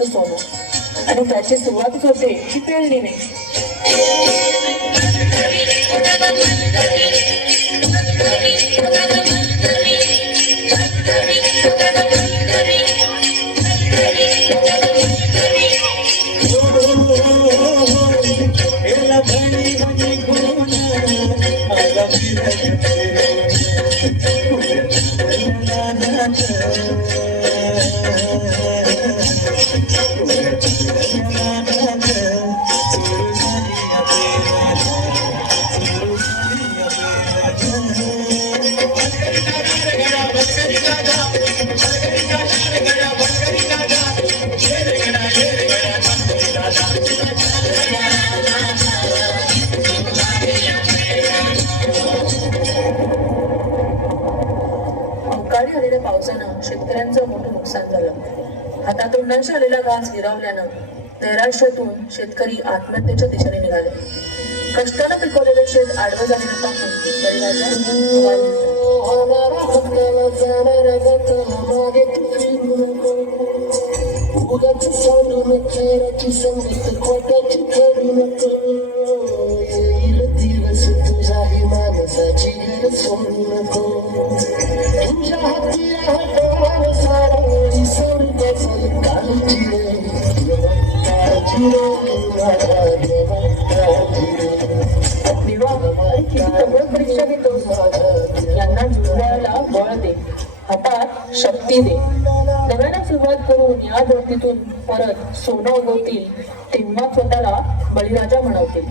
हजाराचं सोनं आणि त्याची सुरुवातच होते की पेरणीने. अवकाळी आलेल्या पावसानं शेतकऱ्यांचं मोठं नुकसान झालं. हातातोंडाशी आलेला घास गिरावल्यानं नैराश्यातून शेतकरी आत्महत्येच्या दिशेने निघाले. कष्टानं पिकवलेलं शेत आडवं झालेलं पाहून बळीराजा परीक्षा घेतो. यांना जिव्हाळ्याला बळ दे, हातात शक्ती दे. नव्याने सुरुवात करून या धरतीतून परत सोनं उगवतील तेव्हा स्वतःला बळीराजा म्हणवतील.